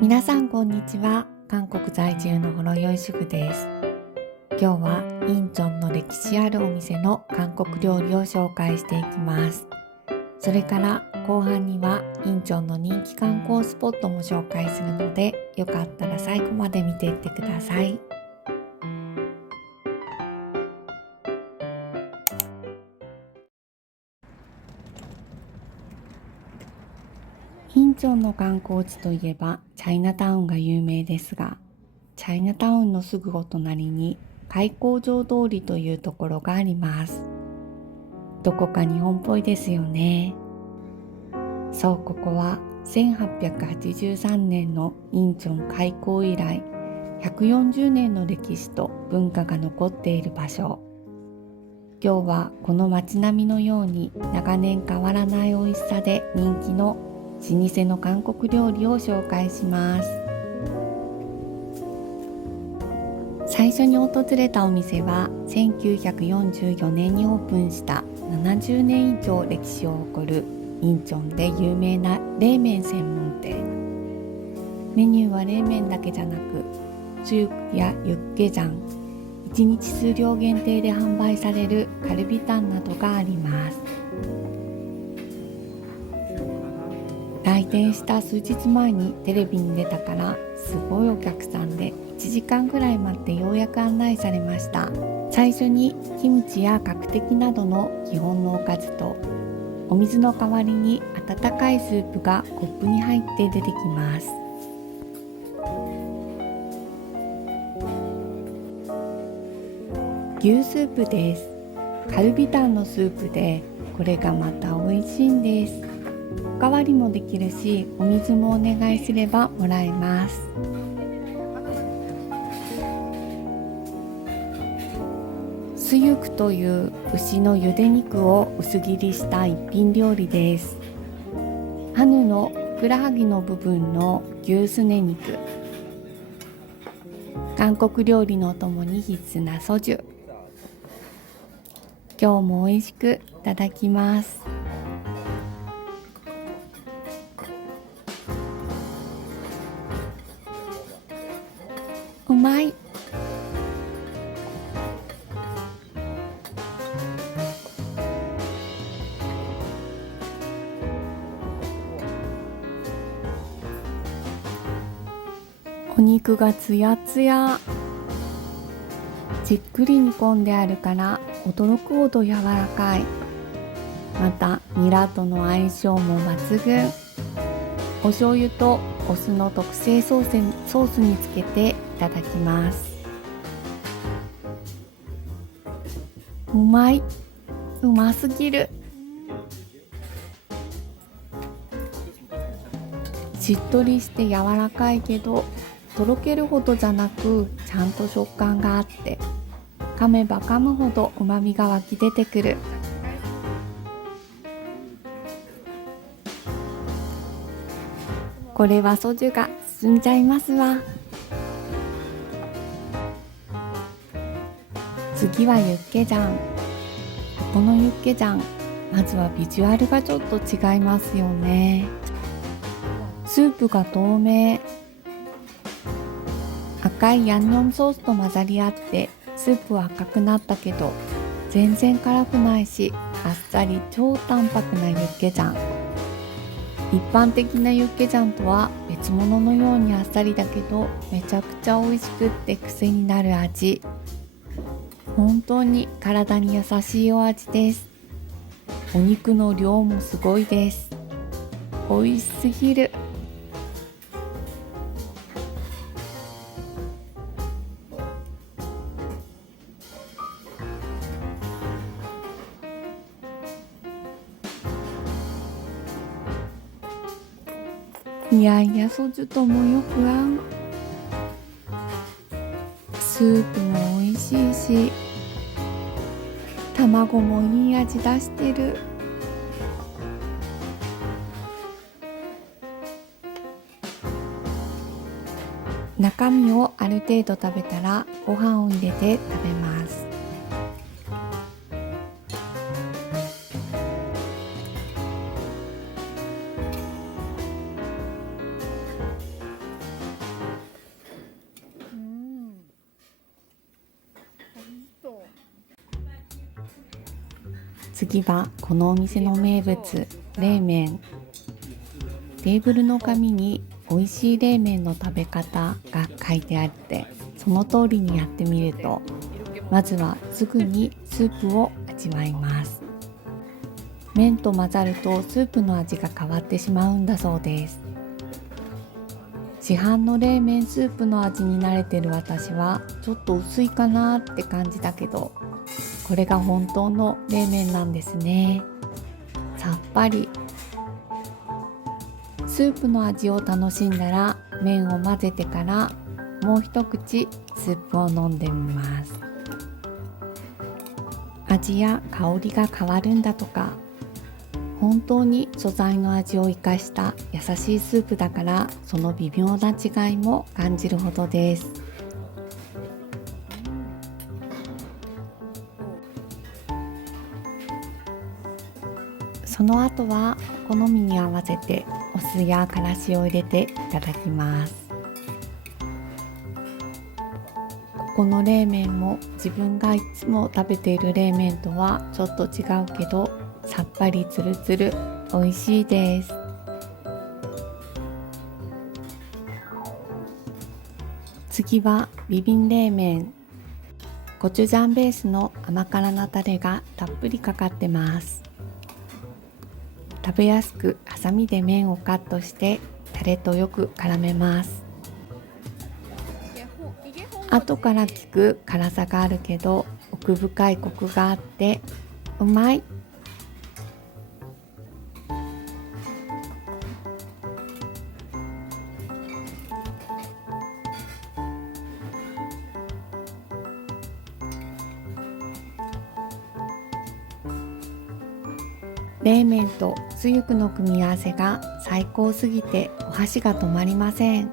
皆さんこんにちは。韓国在住のほろよい主婦です。今日はインチョンの歴史あるお店の韓国料理を紹介していきます。それから後半にはインチョンの人気観光スポットも紹介するので、よかったら最後まで見ていってください。インチョンの観光地といえばチャイナタウンが有名ですが、チャイナタウンのすぐお隣に開港場通りというところがあります。どこか日本っぽいですよね。そう、ここは1883年のインチョン開港以来140年の歴史と文化が残っている場所。今日はこの街並みのように長年変わらない美味しさで人気の老舗の韓国料理を紹介します。最初に訪れたお店は1944年にオープンした70年以上歴史を誇るインチョンで有名な冷麺専門店。メニューは冷麺だけじゃなく、スープやユッケジャン、1日数量限定で販売されるカルビタンなどがあります。来店した数日前にテレビに出たからすごいお客さんで1時間くらい待ってようやく案内されました。最初にキムチや角的などの基本のおかずと、お水の代わりに温かいスープがコップに入って出てきます。牛スープです。カルビタンのスープで、これがまた美味しいんです。おかわりもできるし、お水もお願いすればもらえます。スユクという牛の茹で肉を薄切りした一品料理です。ハヌのふくらはぎの部分の牛すね肉。韓国料理のお供に必須なソジュ。今日も美味しくいただきます。うまい。お肉がつやつや。じっくり煮込んであるから驚くほど柔らかい。またニラとの相性も抜群。お醤油とお酢の特製ソースにつけていただきます。うまい。うますぎる。しっとりして柔らかいけど、とろけるほどじゃなくちゃんと食感があって、噛めば噛むほどうまみが湧き出てくる。これはソジュが進んじゃいますわ。次はユッケジャン。ここのユッケジャン、まずはビジュアルがちょっと違いますよね。スープが透明。赤いヤンニョンソースと混ざり合ってスープは赤くなったけど、全然辛くないし、あっさり超淡白なユッケジャン。一般的なユッケジャンとは別物のようにあっさりだけど、めちゃくちゃ美味しくって癖になる味。本当に体に優しいお味です。お肉の量もすごいです。美味しすぎる。いやいや、ソジュともよく合う。スープも美味しいし、卵もいい味出してる。中身をある程度食べたらご飯を入れて食べます。次はこのお店の名物、冷麺。テーブルの紙に美味しい冷麺の食べ方が書いてあって、その通りにやってみると、まずはすぐにスープを味わいます。麺と混ざるとスープの味が変わってしまうんだそうです。市販の冷麺スープの味に慣れてる私はちょっと薄いかなって感じだけど、これが本当の冷麺なんですね。さっぱり。スープの味を楽しんだら麺を混ぜてからもう一口スープを飲んでみます。味や香りが変わるんだとか。本当に素材の味を生かした優しいスープだから、その微妙な違いも感じるほどです。その後は好みに合わせてお酢やからしを入れていただきます。ここの冷麺も自分がいつも食べている冷麺とはちょっと違うけど、さっぱりつるつる美味しいです。次はビビン冷麺。コチュジャンベースの甘辛なタレがたっぷりかかってます。食べやすくハサミで麺をカットしてタレとよく絡めます。後から効く辛さがあるけど奥深いコクがあってうまい。冷麺とつゆくの組み合わせが最高すぎてお箸が止まりません。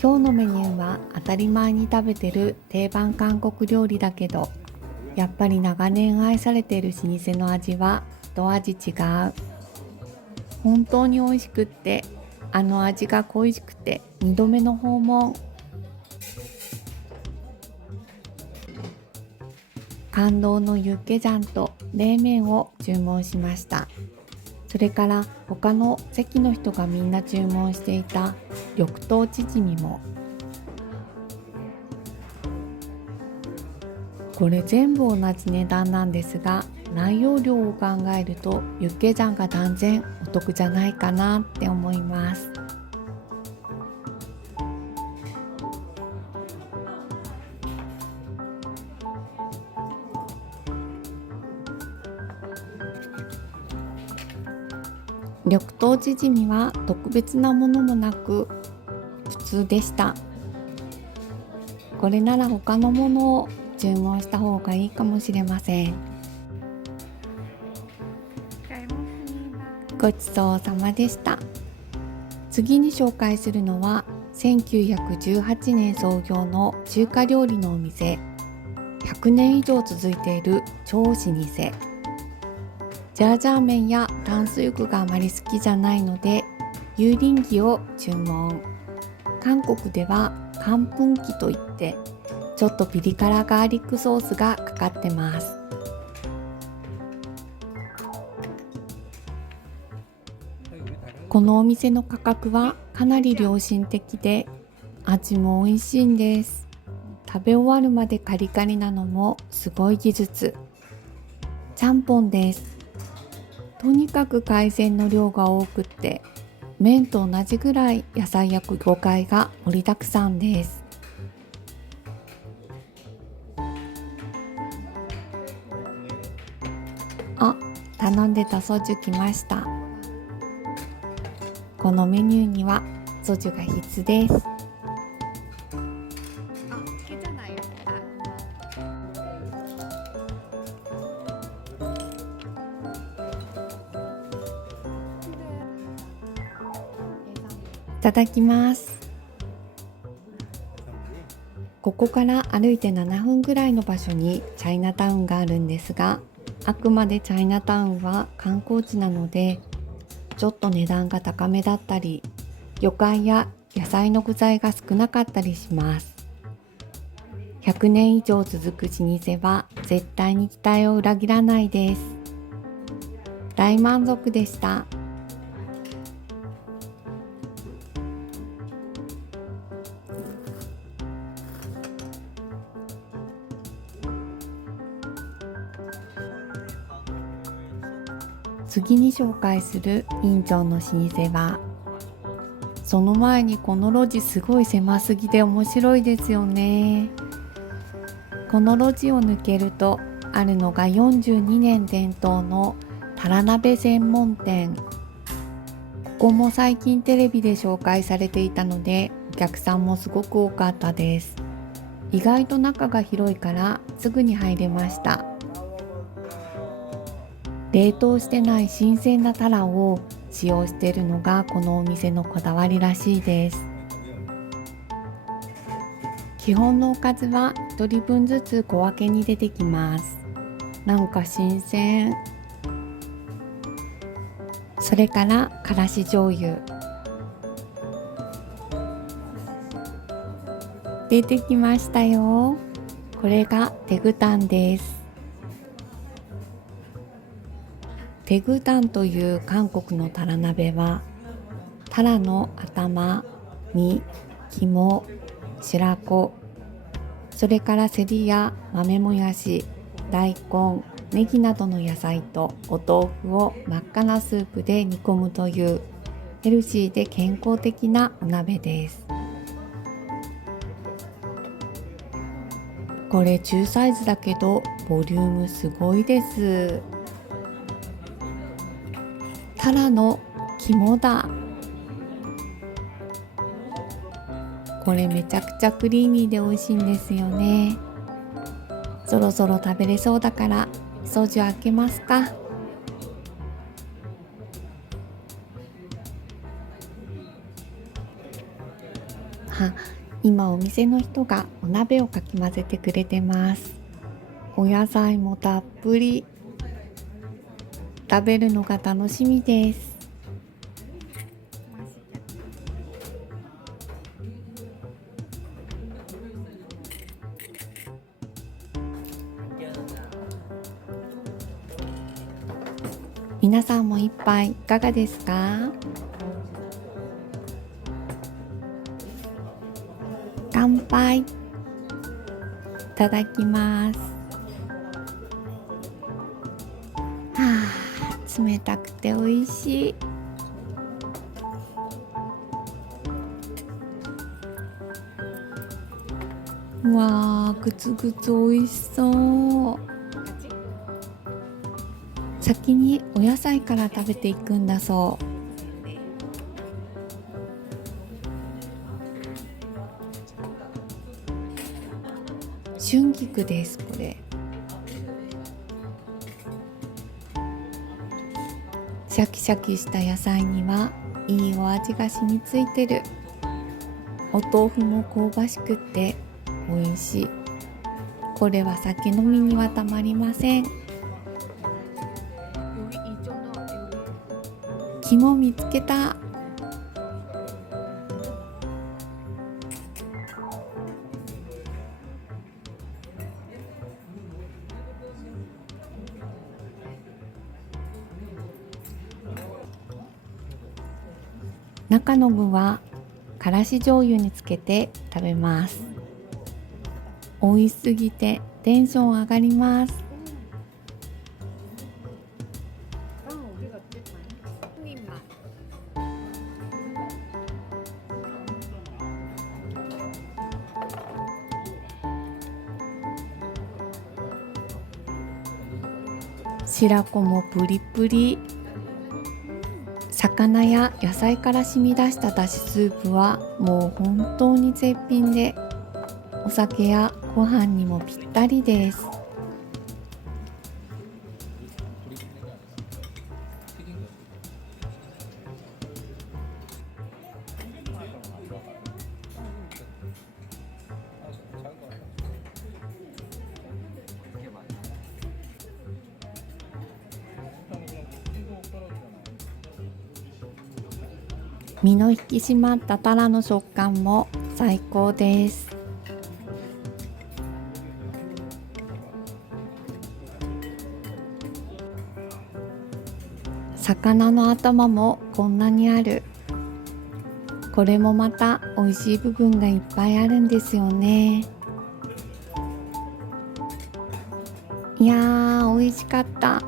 今日のメニューは当たり前に食べてる定番韓国料理だけど、やっぱり長年愛されている老舗の味は一味違う。本当に美味しくって、あの味が恋しくて2度目の訪問。感動のユッケジャンと冷麺を注文しました。それから他の席の人がみんな注文していた緑豆チヂミも。これ全部同じ値段なんですが、内容量を考えるとユッケジャンが断然お得じゃないかなって思います。緑豆チヂミは特別なものもなく普通でした。これなら他のものを注文した方がいいかもしれません。ごちそうさまでした。次に紹介するのは1918年創業の中華料理のお店。100年以上続いている超老舗。ジャージャー麺やタンスユクがあまり好きじゃないので油淋鶏を注文。韓国ではカンプンキといってちょっとピリ辛ガーリックソースがかかってます。このお店の価格はかなり良心的で味も美味しいんです。食べ終わるまでカリカリなのもすごい技術。ちゃんぽんです。とにかく海鮮の量が多くって麺と同じぐらい野菜や魚介が盛りだくさんです。あ、頼んでたソジュ来ました。このメニューにはソジュが必須です。いただきます。ここから歩いて7分ぐらいの場所にチャイナタウンがあるんですが、あくまでチャイナタウンは観光地なのでちょっと値段が高めだったり、魚介や野菜の具材が少なかったりします。100年以上続く老舗は絶対に期待を裏切らないです。大満足でした。次に紹介する仁川の老舗は、その前にこの路地すごい狭すぎて面白いですよね。この路地を抜けるとあるのが42年伝統のタラ鍋専門店。ここも最近テレビで紹介されていたのでお客さんもすごく多かったです。意外と中が広いからすぐに入れました。冷凍してない新鮮なタラを使用しているのがこのお店のこだわりらしいです。基本のおかずは1人分ずつ小分けに出てきます。なんか新鮮。それからからし醤油。出てきましたよ。これがテグタンです。テグタンという韓国のタラ鍋は、タラの頭、身、肝、白子、それからセリや豆もやし、大根、ネギなどの野菜とお豆腐を真っ赤なスープで煮込むというヘルシーで健康的なお鍋です。これ中サイズだけどボリュームすごいです。タラの肝だ。これめちゃくちゃクリーミーで美味しいんですよね。そろそろ食べれそうだからソジュ開けますか。今お店の人がお鍋をかき混ぜてくれてます。お野菜もたっぷり。食べるのが楽しみです。皆さんも一杯いかがですか？乾杯。いただきます。冷たくて美味しい。うわー、ぐつぐつ美味しそう。先にお野菜から食べていくんだそう。春菊です、これ。シャキシャキした野菜にはいいお味が染みついてる。お豆腐も香ばしくって美味しい。これは酒飲みにはたまりません。肝見つけた。中の具はからし醤油につけて食べます。美味しすぎてテンション上がります。白子もプリプリ。魚や野菜から染み出しただしスープはもう本当に絶品で、お酒やご飯にもぴったりです。身の引き締まったタラの食感も最高です。魚の頭もこんなにある。これもまた美味しい部分がいっぱいあるんですよね。いやー、美味しかった。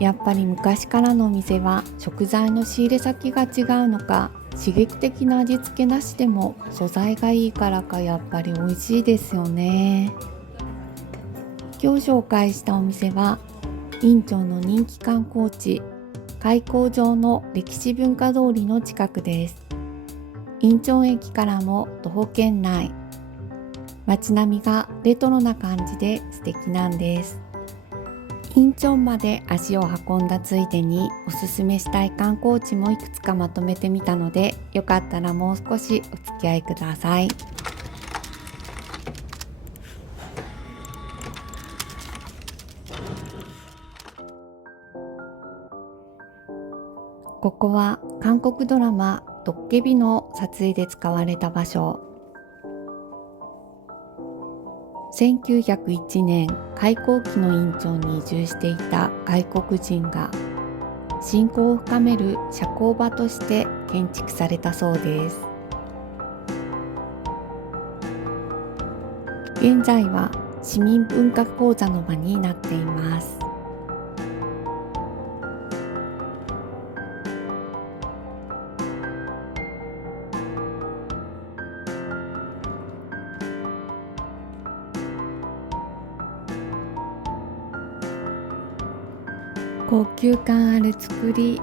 やっぱり昔からのお店は食材の仕入れ先が違うのか、刺激的な味付けなしでも素材がいいからかやっぱり美味しいですよね。今日紹介したお店は仁川の人気観光地開港場の歴史文化通りの近くです。仁川駅からも徒歩圏内。街並みがレトロな感じで素敵なんです。仁川まで足を運んだついでにおすすめしたい観光地もいくつかまとめてみたので、よかったらもう少しお付き合いください。ここは韓国ドラマドッケビの撮影で使われた場所。1901年開港期の仁川に移住していた外国人が親交を深める社交場として建築されたそうです。現在は市民文化講座の場になっています。高級感ある作り、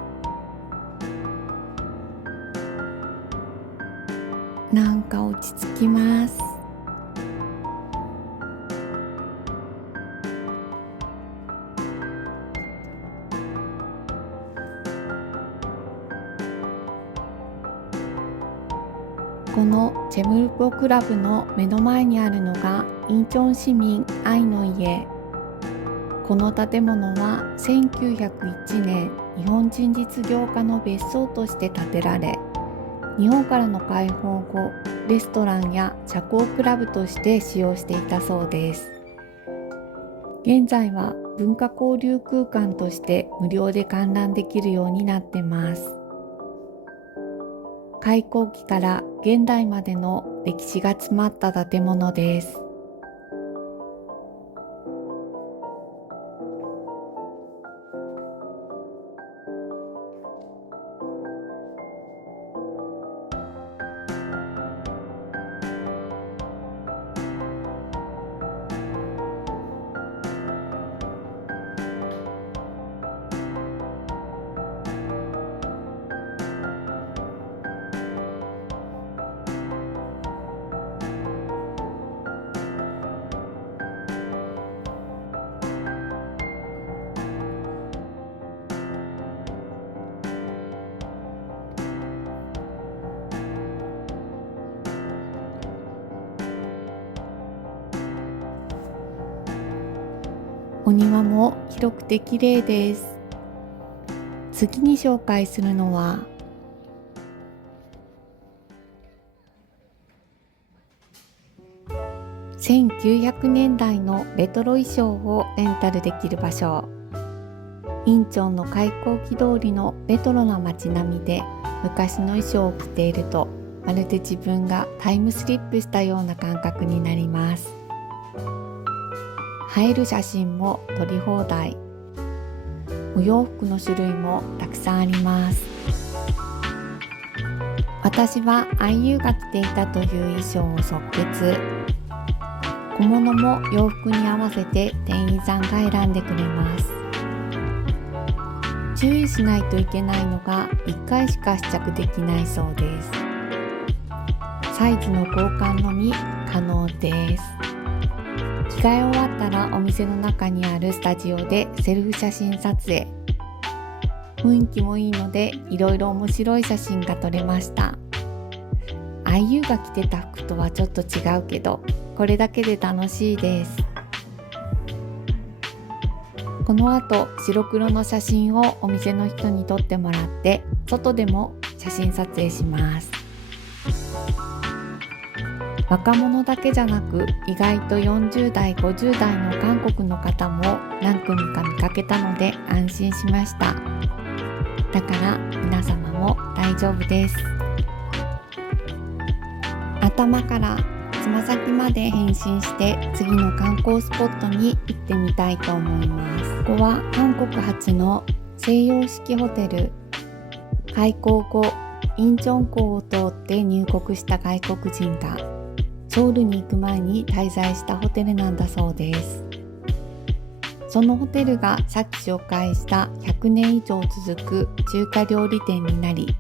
なんか落ち着きます。このチェムルポクラブの目の前にあるのがインチョン市民愛の家。この建物は1901年日本人実業家の別荘として建てられ、日本からの解放後レストランや社交クラブとして使用していたそうです。現在は文化交流空間として無料で観覧できるようになってます。開港期から現代までの歴史が詰まった建物です。お庭も広くて綺麗です。次に紹介するのは1900年代のレトロ衣装をレンタルできる場所。仁川の開港期通りのレトロな街並みで昔の衣装を着ていると、まるで自分がタイムスリップしたような感覚になります。映える写真も撮り放題。お洋服の種類もたくさんあります。私は IU が着ていたという衣装を即決。小物も洋服に合わせて店員さんが選んでくれます。注意しないといけないのが1回しか試着できないそうです。サイズの交換のみ可能です。着替え終わったらお店の中にあるスタジオでセルフ写真撮影。雰囲気もいいのでいろいろ面白い写真が撮れました。IU が着てた服とはちょっと違うけど、これだけで楽しいです。この後白黒の写真をお店の人に撮ってもらって外でも写真撮影します。若者だけじゃなく意外と40代50代の韓国の方も何組か見かけたので安心しました。だから皆様も大丈夫です。頭からつま先まで変身して次の観光スポットに行ってみたいと思います。ここは韓国初の西洋式ホテル、開港後インチョン港を通って入国した外国人がソウルに行く前に滞在したホテルなんだそうです。そのホテルがさっき紹介した100年以上続く中華料理店になり、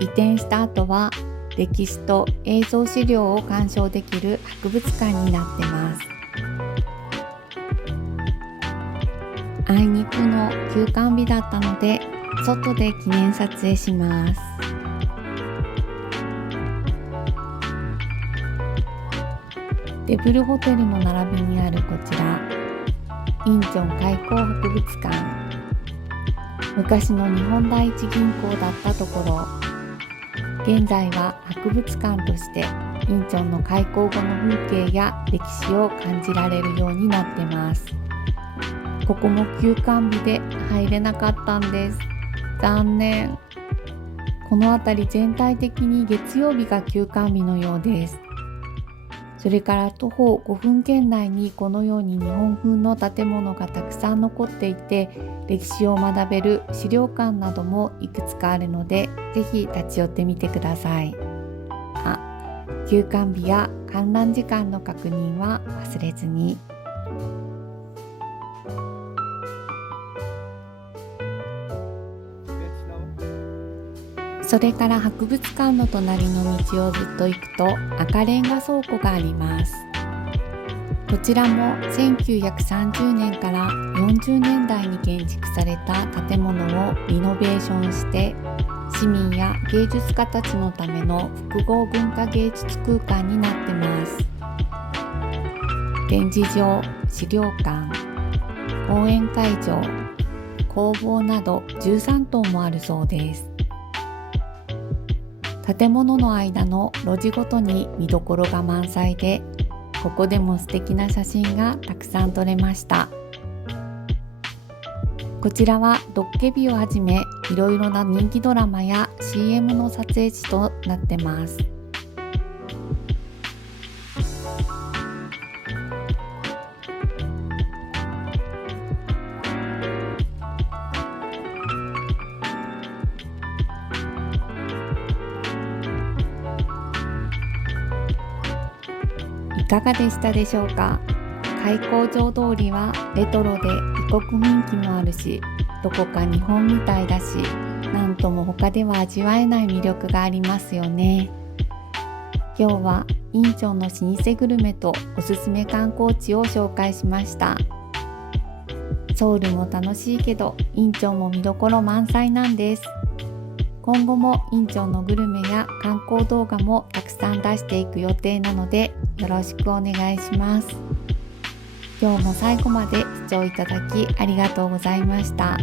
移転した後は歴史と映像資料を鑑賞できる博物館になってます。あいにくの休館日だったので外で記念撮影します。デブルホテルの並びにあるこちら、インチョン開港博物館。昔の日本第一銀行だったところ、現在は博物館としてインチョンの開港後の風景や歴史を感じられるようになってます。ここも休館日で入れなかったんです。残念。この辺り全体的に月曜日が休館日のようです。それから徒歩5分圏内にこのように日本風の建物がたくさん残っていて、歴史を学べる資料館などもいくつかあるので、ぜひ立ち寄ってみてください。休館日や観覧時間の確認は忘れずに。それから博物館の隣の道をずっと行くと赤レンガ倉庫があります。こちらも1930年から40年代に建築された建物をリノベーションして市民や芸術家たちのための複合文化芸術空間になってます。展示場、資料館、講演会場、工房など13棟もあるそうです。建物の間の路地ごとに見どころが満載で、ここでも素敵な写真がたくさん撮れました。こちらはドッケビをはじめいろいろな人気ドラマや CM の撮影地となってます。いかがでしたでしょうか。開港場通りはレトロで異国雰囲気もあるし、どこか日本みたいだし、なんとも他では味わえない魅力がありますよね。今日はインチョンの老舗グルメとおすすめ観光地を紹介しました。ソウルも楽しいけどインチョンも見どころ満載なんです。今後もインチョンのグルメや観光動画もたくさん出していく予定なのでよろしくお願いします。今日も最後まで視聴いただきありがとうございました。